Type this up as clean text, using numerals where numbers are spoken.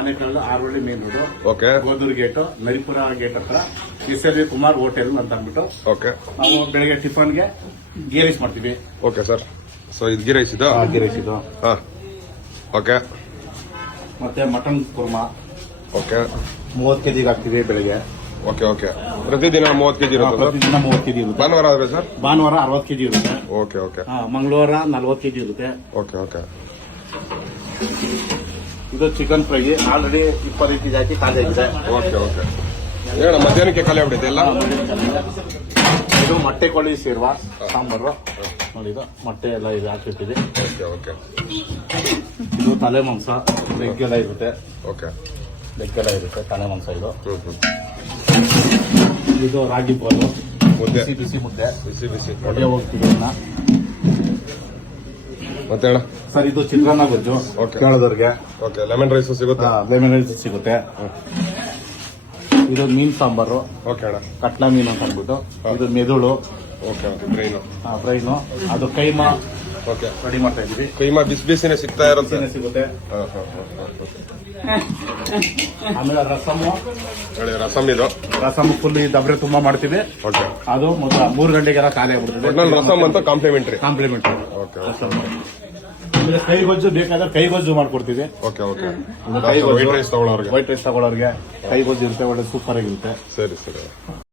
Anekal Aravalli main road, okay Godur gate, Naripura gate ಹತ್ರ SLV. Kumar hotel ಅಂತ ಅಂದ್ಬಿಟ್ಟು ಓಕೆ ನಾವು ಬೆಳಗ್ಗೆ ಟಿಫನ್ಗೆ ಗೀ ರೈಸ್ ಮಾಡ್ತೀವಿ. Okay sir. ಸೊ ಇದು ಗೀ ರೈಸ್ ಇದು ಗೀ ರೈಸ್ ಇದು. ಹಾ ಓಕೆ. ಮತ್ತೆ ಮಟನ್ ಕುರ್ಮಾ ಓಕೆ 30 ಕೆಜಿಗೆ ಹಾಕ್ತೀವಿ ಬೆಳಗ್ಗೆ. Okay okay. ಪ್ರತಿದಿನ 30 ಕೆಜಿ ಇರುತ್ತೆ ಸರ್? ಪ್ರತಿದಿನ 30 ಕೆಜಿ ಇರುತ್ತೆ. ಭಾನುವಾರ ಆದ್ರೆ ಸರ್? ಭಾನುವಾರ 60 ಕೆಜಿ ಇರುತ್ತೆ. Okay okay. ಮಂಗಳವಾರ 40 ಕೆಜಿ ಇರುತ್ತೆ. Okay okay. ಇದು ಚಿಕನ್ ಫ್ರೈ ಆಲ್ರೆಡಿ 20 ಕೆಜಿ ಹಾಕಿ ಕಾಲಿದೆ. Okay okay. ಹೇಳ ಮಧ್ಯಾಹ್ನಕ್ಕೆ ಖಾಲಿ ಆಗ್ಬಿಡುತ್ತೆ ಎಲ್ಲ. ಇದು ಮೊಟ್ಟೆ ಕೋಳಿ ಸೇರ್ವಾ ಸಾಂಬಾರು ನೋಡಿ, ಇದು ಮೊಟ್ಟೆ ಎಲ್ಲ ಇದು ಹಾಕಿರ್ತೀವಿ. Okay okay. ಇದು ತಲೆ ಮಾಂಸ, ಲೆಗ್ ಎಲ್ಲ ಇರುತ್ತೆ. ಓಕೆ. ಲೆಗ್ ಎಲ್ಲ ಇರುತ್ತೆ, ತಲೆ ಮಾಂಸ ಇದು. ಹ್ಮ್. ಇದು ರಾಗಿ ಬೋಲು, ಮುದ್ದೆ, ಬಿಸಿ ಬಿಸಿ ಮುದ್ದೆ, ಬಿಸಿ ಬಿಸಿ ಹೊಡೆ ಹೋಗ್ತೀವಿ ಇದನ್ನ. ಮತ್ತೆ ಹೇಳ ಸರ್ ಇದು ಚಿತ್ರಾನ್ನ ಗೊಜ್ಜು ಓಕೆ. ಕೇಳೋದವ್ರಿಗೆ. ಓಕೆ. ಲೆಮನ್ ರೈಸ್ ಸಿಗುತ್ತೆ? ಲೆಮನ್ ರೈಸ್ ಸಿಗುತ್ತೆ. ಇದು ಮೀನ್ ಸಾಂಬಾರು, ಓಕೆ ಅಣ್ಣ. ಕಟ್ಲಾ ಮೀನು ಅಂತ ಅಂದ್ಬಿಟ್ಟು. ಇದು ಮೆದುಳು, ಓಕೆ ಓಕೆ. ಬ್ರೈನು, ಫ್ರೈನು. ಅದು ಕೈಮಾ ಓಕೆ. ರೆಡಿ ಮಾಡ್ತಾ ಇದೀವಿ. ಕೈಮಾ ಬಿಸಿ ಬಿಸಿನೇ ಸಿಗ್ತಾ ಇರುತ್ತೆ. ಬಿಸಿನೇ ಸಿಗುತ್ತೆ. ಹಾ ಹಾ ಹಾ. ಆಮೇಲೆ ರಸಮು, ಹೇಳಿ ರಸಮ್ ಇದು. ರಸಮ್ ಫುಲ್ ಈ ದಬ್ರೆ ತುಂಬಾ ಮಾಡ್ತೀವಿ. ಓಕೆ. ಅದು ಮೊದಲ 3 ಗಂಟೆಗೆಲ್ಲ ಖಾಲಿ ಆಗ್ಬಿಡ್ತದೆ. ಒಟ್ನಲ್ಲಿ ರಸಮ್ ಅಂತ ಕಾಂಪ್ಲಿಮೆಂಟ್ರಿ. ಓಕೆ ಆಮೇಲೆ ಕೈ ಗೊಜ್ಜು ಬೇಕಾದ್ರೆ ಕೈ ಗೊಜ್ಜು ಮಾಡ್ಕೊಡ್ತೀವಿ. Okay okay. ಕೈ ಗೊಜ್ಜು ವೈಟ್ ರೈಸ್ ತಗೊಳ್ಳೋರಿಗೆ, ವೈಟ್ ರೈಸ್ ತಗೊಳ್ಳೋರಿಗೆ ಕೈ ಗೊಜ್ಜು ಇರುತ್ತೆ, ಒಳ್ಳೆ ಸೂಪರ್ ಆಗಿರುತ್ತೆ. ಸರಿ ಸರಿ.